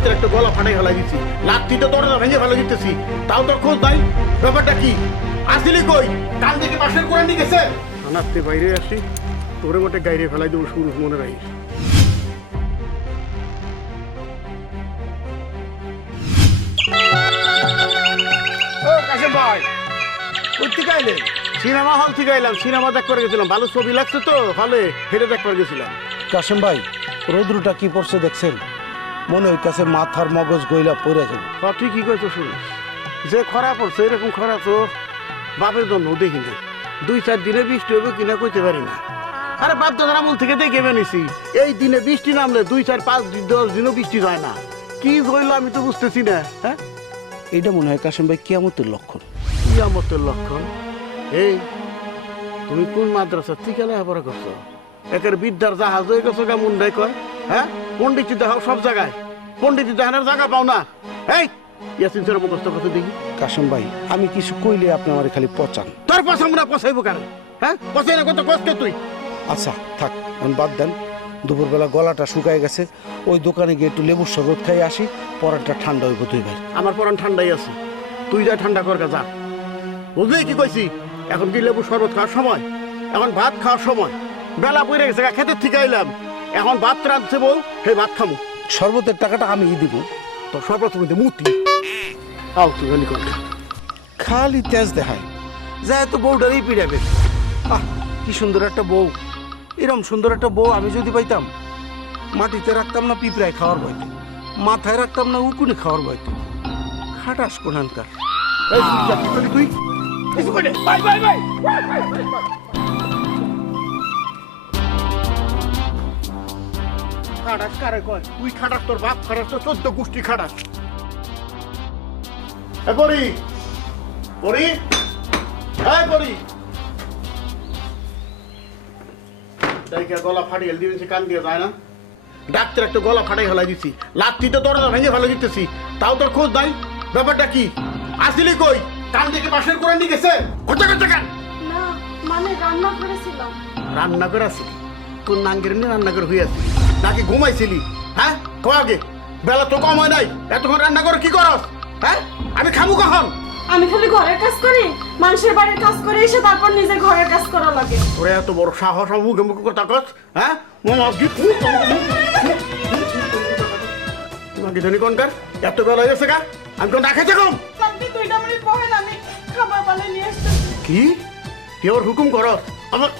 Doctor একটা গলা ফাটাই ফেলা দিচ্ছি লাত্তিতে দরজা ভেঙে ফেলা দিতেছি। তাও তোর খোঁজ নাই ব্যাপারটা কি? আসিলি কই? কাল থেকে পাশের করে নিয়ে গেছে। নাচতে বাইরে আসি। তোরে মোটে গাইরে ফেলাই দেবো শুরু মনে রাখিস। ভাই। কোথেকে গাইলে সিনেমা হল থেকে এলাম সিনেমা দেখ করে গেছিলাম। ভালো ছবি লাগছে তো হলে হেরে দেখ করে গেছিলাম। কাশেম ভাই, রৌদ্রটা কি পড়ছে দেখছেন? মনে হইতেছে মাথার মগজ গইলা পড়ে যাবে। হ্যাঁ ঠিকই কইতো শুনিস? যে খরা পড়ছে এরকম খরা তো বাপের জন্য দেখি না দুই চার দিনে বৃষ্টি হবে কিনা কইতে পারি না। আরে বাপ দাদার আমল থেকে দেখে বেনিছি এই দিনে বৃষ্টি নামলে দুই চার পাঁচ দিন দশ দিনও বৃষ্টি হয় না। কি হইল আমি তো বুঝতেছি না হ্যাঁ? এইটা মনে হয় কাশেম ভাই কিয়ামতের লক্ষণ। কিয়ামতের লক্ষণ? এই তুমি কোন মাদ্রাসা থেকে লেখাপড়া করছ একের বিদ্যার জাহাজ হয়ে গেছো মুন্ডাই কয়। হ্যাঁ? পণ্ডিত দেখাও সব জায়গায়। পণ্ডিত দেখানোর জায়গা পাও না। এই ইয়াসিন স্যার মুখস্থ কথা দেখি। কাশেম ভাই আমি কিছু কইলে আপনি আমার খালি পচান। তোর পছন্দ না পছাইবো কেন? হ্যাঁ? পছাই না কত কষ্ট তুই। আচ্ছা থাক এখন বাদ দেন। দুপুরবেলা গলাটা শুকায় গেছে। ওই দোকানে গিয়ে একটু লেবুর শরবত খাই আসি। পরাটা ঠান্ডা হইব তুই ভাই। আমার পরান ঠান্ডাই আছে। তুই যা ঠান্ডা কর যা। বুঝলি কি কইছি? এখন কি লেবু শরবত খাওয়ার সময়? এখন ভাত খাওয়ার সময়? বেলা পড়ে গেছে খেতে থেকে আইলাম। এখন ভাত রাঁধছে বউ হে ভাত খামু। শরবতের টাকাটা আমিই দিব। তো শরবত মধ্যে মুতি আও তুই গেলি কোন খালি তেজ দেখায়। যায় তো বউটারই পিড়াবে আহ কি সুন্দর একটা বউ। এরম সুন্দর একটা বউ আমি যদি পাইতাম মাটিতে রাখতাম না পিঁপড়ায় খাওয়ার বইতে মাথায় রাখতাম না উকুনে খাওয়ার বইতে। খাটাস কোনানকার এই তুই যা, তুই বাই বাই বাই খাটাস কারে কয়? তুই খাটাস তোর বাপ খাটাস তোর চোদ্দ গোষ্ঠী খাটাস এ পরি পরি হ্যাঁ পরি। ডাইকা গলা ফাটিয়ে দিয়েছি কান দিয়ে যায় না। ডাক্তার একটা গলা ফাটাই ফেলাই লাত্তিতে দরজা ভেঙে ফেলে দিতেছি। তাও তোর খোঁজ নাই? ব্যাপারটা কি? আসিলি কই? কান থেকে পাশের করে নিয়ে গেছে? কোথা কোথা কান না মানে রান্না করেছিলাম রান্না করে আসিলি তোর নাঙ্গের রান্না করে আসিলি নাকি ঘুমাইছিলি হ্যাঁ কো আগে বেলা তো কম হয় নাই এতক্ষণ রান্না করে কি করস হ্যাঁ আমি খামু কখন আমি খালি ঘরের কাজ করি মানুষের বাড়ির কাজ করে এসে তারপর নিজের ঘরের কাজ করা লাগে তোরে এত বড় সাহস আমার মুখে মুখে কথা কস হ্যাঁ মামা কি তোমাকে জানি কোনকার এত বেলা হয়ে গেছে গা আমি কোন রাখেছে কম আপনি দুইটা মিনিট বহেন আমি খাবার পালে নিয়ে আসতে কি কেউ হুকুম কর আমার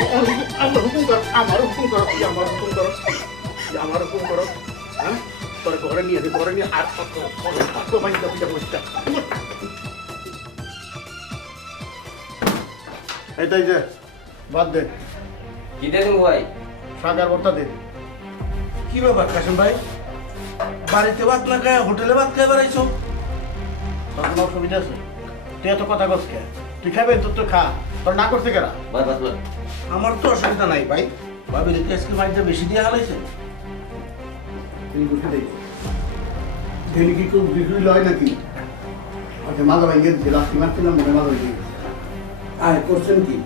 আমার- হুকুম- কর আমার হুকুম কর কি হ্যাঁ ঘরে নিয়ে ঘরে নিয়ে আর কত বাইন্দা পিঠা বসটা এই যে বাদ দে। কি ভাই সাগার ভর্তা দে কি ব্যাপার কাশেম ভাই বাড়িতে ভাত না খায় হোটেলে ভাত খাই বেড়াইছো তোর কোনো অসুবিধা আছে তুই এত কথা কস কে তুই খাবেন তোর তো খা তোর না করছে কেনা বাস বাস বাস আমার তো অসুবিধা নাই ভাই। ভাবি রেখে আজকে বাড়িতে বেশি দিয়ে হালাইছে। লয় নাকি? আচ্ছা কি?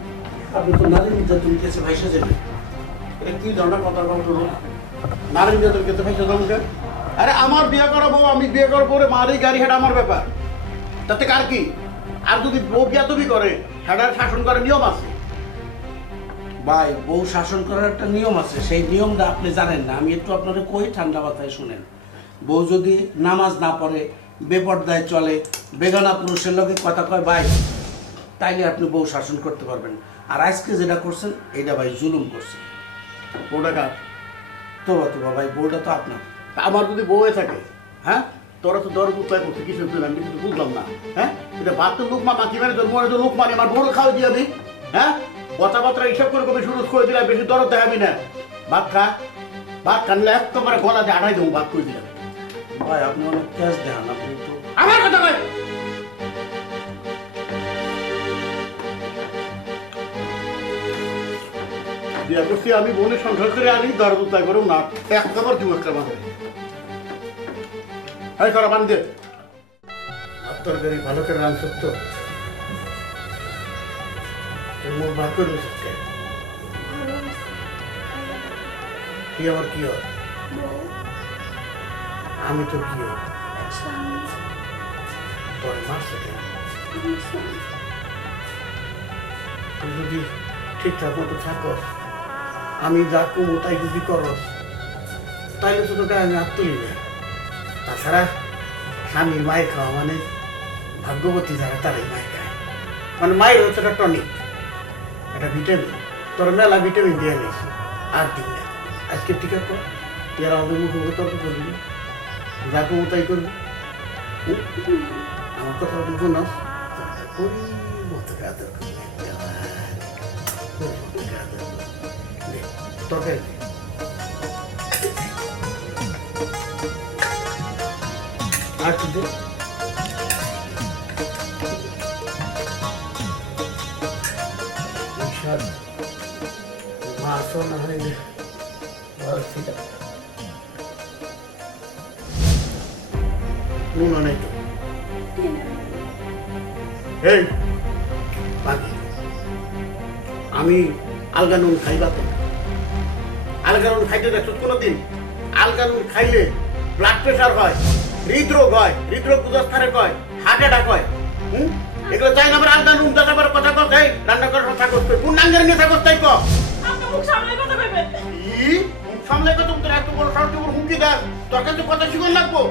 কি কথা আমার বিয়ে করাবো আমি বিয়ে করার মারি, গাড়ি হেঁটা আমার ব্যাপার। তাতে কার কি? আর যদি বউ বিয়া তুমি করে হেডার শাসন করে নিয়ম আছে। ভাই বউ শাসন করার একটা নিয়ম আছে সেই নিয়মটা আপনি জানেন না। আমি একটু আপনাকে কই ঠান্ডা মাথায় শুনেন। বউ যদি নামাজ না পড়ে বেপর্দায় চলে বেগানা পুরুষের লোকে কথা কয় ভাই তাইলে আপনি বউ শাসন করতে পারবেন। আর আজকে যেটা করছেন এটা ভাই জুলুম করছেন। বউটা কার? তোবা তোবা ভাই বউটা তো আপনার। তা আমার যদি বউয়ে থাকে হ্যাঁ? তোরা তো দর উপায় করছে কিছু আমি বুঝলাম না। হ্যাঁ? এটা বাদ তো লোক মা মাকি মানে তোর মনে তো লোক মানে আমার বড় খাওয়া দিয়ে আমি হ্যাঁ? কথাবার্তা হিসাব করে কবে শুরু করে দিলাম বেশি দরদ দেখাবি না। ভাত খা ভাত কানলে একেবারে গলা দিয়ে আড়াই দেবো ভাত করে দিলাম ভাই আপনি অনেক ক্যাশ দেন আপনি একটু আমার কথা বিয়া করছি আমি বোনের সংসার করে আনি দরদ উপায় করুন না একবার দিব একটা মাথায় এই করা বান দে। তরকারি ভালো করে রান সত্য মুখ ভাগ করে দিচ্ছে কি আবার কি আমি তো কি তোর মারছে কেন যদি ঠিকঠাক মতো থাকস, আমি যা কমো তাই যদি করস, তাইলে তো তোকে আমি হাত তুলি না। তাছাড়া স্বামীর মায়ের খাওয়া মানে ভাগ্যবতী যারা, তারাই মায়ের খায়। মানে মায়ের হচ্ছে টনিক। একটা ভিটামিন তোর মেলা ভিটামিন দিয়ে নিয়েছি। আর দিন না আজকে টিকা কর তুই আর আমাদের মুখে তর্ক করবি। যা কমো তাই করবি। আমার কথা তুই শোনাস করি মতো আদর করবি তরকারি আর কি দে বিশাল মাছও না হয় নুন নাই এই, বাকি। আমি আলগা খাইবা তো। আলগা নুন খাইতে দেখছ কোনোদিন? আলগা নুন খাইলে ব্লাড প্রেশার হয়, হৃদরোগ হয়, হৃদরোগ বুঝস্থানে কয় হার্ট অ্যাটাক হয়। এগুলো চাই না আলগা নুন দেখাবার কথা কথা রান্না করার কথা করতে কোন নাঙ্গের নিয়ে থাকো তাই কো সামনে কি কত তোর এত বড় সাহস হুমকি দেয় তোর কাছে কথা শিখুন লাগবো?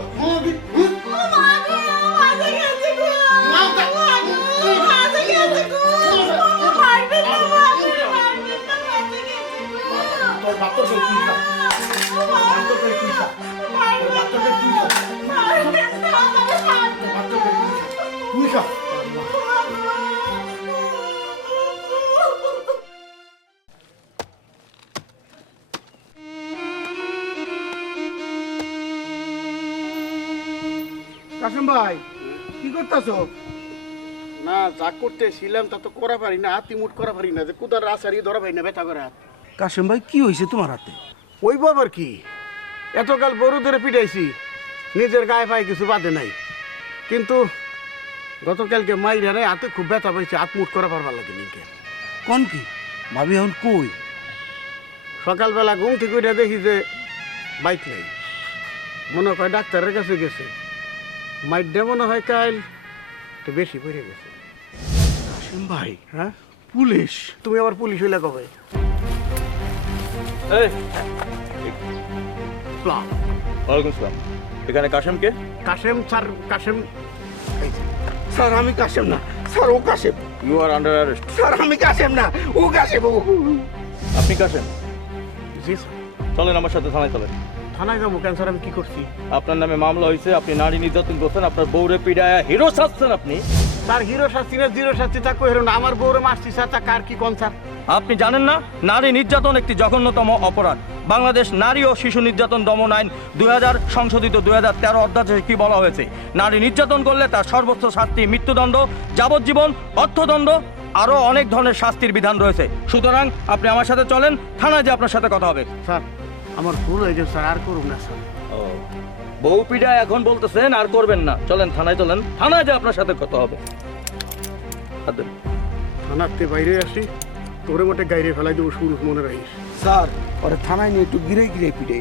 কাসম ভাই কি করতেছো? না যা করতেছিলাম তা তো করা পারি না হাতি মুট করা পারি না যে কুদার আসারি ধরা পারি না ব্যথা করে হাত। কাসম ভাই কি হয়েছে তোমার হাতে? ওই বাবার কি? এতকাল বড় ধরে পিটাইছি নিজের গায়ে পায়ে কিছু বাদে নাই। কিন্তু গতকালকে মাইরা নেই হাতে খুব ব্যথা পাইছে হাত মুট করা পারবার লাগে নিকে কোন কি? ভাবি এখন কই? সকালবেলা ঘুম থেকে উঠে দেখি যে বাইক নেই। মনে হয় ডাক্তারের কাছে গেছে। মাইডে মনে হয় কাল একটু বেশি পড়ে গেছে। কাসম ভাই হ্যাঁ? পুলিশ। তুমি আবার পুলিশ হইলে কবে? ওয়ালাইকুম আসসালাম। এখানে কাশেমকে কাশেম স্যার কাশেম। স্যার আমি কাসেম না। Sir O Kasem you are under arrest sir আমি কাসেম না। ও কাসেম ও। আপনি কাশেম? জি স্যার। চলেন আমার সাথে থানায় চলেন। থানায় যাব কেন স্যার আমি কি করছি? আপনার নামে মামলা হয়েছে আপনি নারী নির্যাতন করছেন আপনার বউরে পিড়ায় হিরো সাজছেন আপনি। তার হিরো শাস্তি না জিরো শাস্তি তা কই না? আমার বউরে মারছি স্যার তা কার কি আপনি জানেন না? নারী নির্যাতন একটি জঘন্যতম অপরাধ। বাংলাদেশ নারী ও শিশু নির্যাতন দমন আইন দুই হাজার সংশোধিত দুই হাজার তেরো অধ্যায়ে কি বলা হয়েছে? নারী নির্যাতন করলে তার সর্বোচ্চ শাস্তি মৃত্যুদণ্ড যাবজ্জীবন অর্থদণ্ড আরও অনেক ধরনের শাস্তির বিধান রয়েছে। সুতরাং আপনি আমার সাথে চলেন থানায় যে আপনার সাথে কথা হবে। স্যার আমার ভুল হয়ে গেছে স্যার আর করুন না স্যার। ও বউ পিডা এখন বলতেছেন আর করবেন না। চলেন থানায় চলেন। থানায় যে আপনার সাথে কথা হবে। থানার থেকে থানাতে বাইরে আসি তোরে মোটে গাইরে ফেলাই দেবো শুরু মনে রাখিস। স্যার ওরা থানায় নিয়ে একটু গিরে গিরে পিটে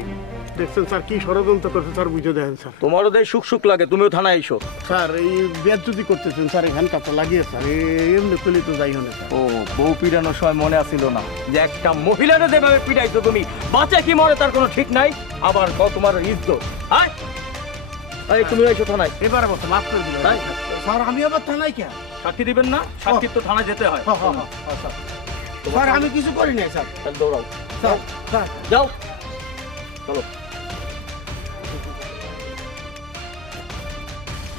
দেখছেন স্যার কি ষড়যন্ত্র করছে স্যার বুঝে দেন স্যার। তোমারও দেয় সুখ সুখ লাগে তুমিও থানায় এসো। স্যার এই বেদ যদি করতেছেন স্যার এখান কাপটা লাগিয়ে স্যার এমনি করলে তো যাই স্যার। ও বউ পিড়ানোর সময় মনে আসিল না যে একটা মহিলারে যেভাবে পিড়াইছো তুমি বাচ্চা কি মরে তার কোনো ঠিক নাই আবার ক তোমার ইজ্জত। হ্যাঁ তুমি এসো থানায়। এবার বলতো মাফ করে দিল? স্যার আমি আবার থানায় কেন সাক্ষী দিবেন না? সাক্ষী তো থানায় যেতে হয়। স্যার। আমি কিছু করি নাই স্যার। দৌড়াও। Sir sir. যাও। চলো।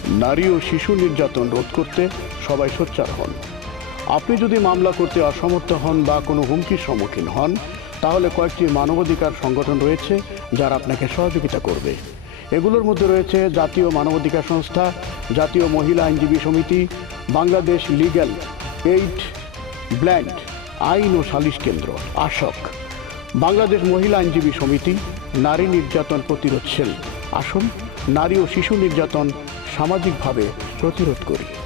নারী ও শিশু নির্যাতন রোধ করতে সবাই সোচ্চার হন। আপনি যদি মামলা করতে অসমর্থ হন বা কোনো হুমকির সম্মুখীন হন, তাহলে কয়েকটি মানবাধিকার সংগঠন রয়েছে যারা আপনাকে সহযোগিতা করবে। এগুলোর মধ্যে রয়েছে জাতীয় মানবাধিকার সংস্থা, জাতীয় মহিলা আইনজীবী সমিতি, বাংলাদেশ লিগ্যাল এইড ব্ল্যান্ড, আইন ও সালিশ কেন্দ্র আশক বাংলাদেশ মহিলা আইনজীবী সমিতি, নারী নির্যাতন প্রতিরোধ সেল আসুন নারী ও শিশু নির্যাতন সামাজিকভাবে প্রতিরোধ করি।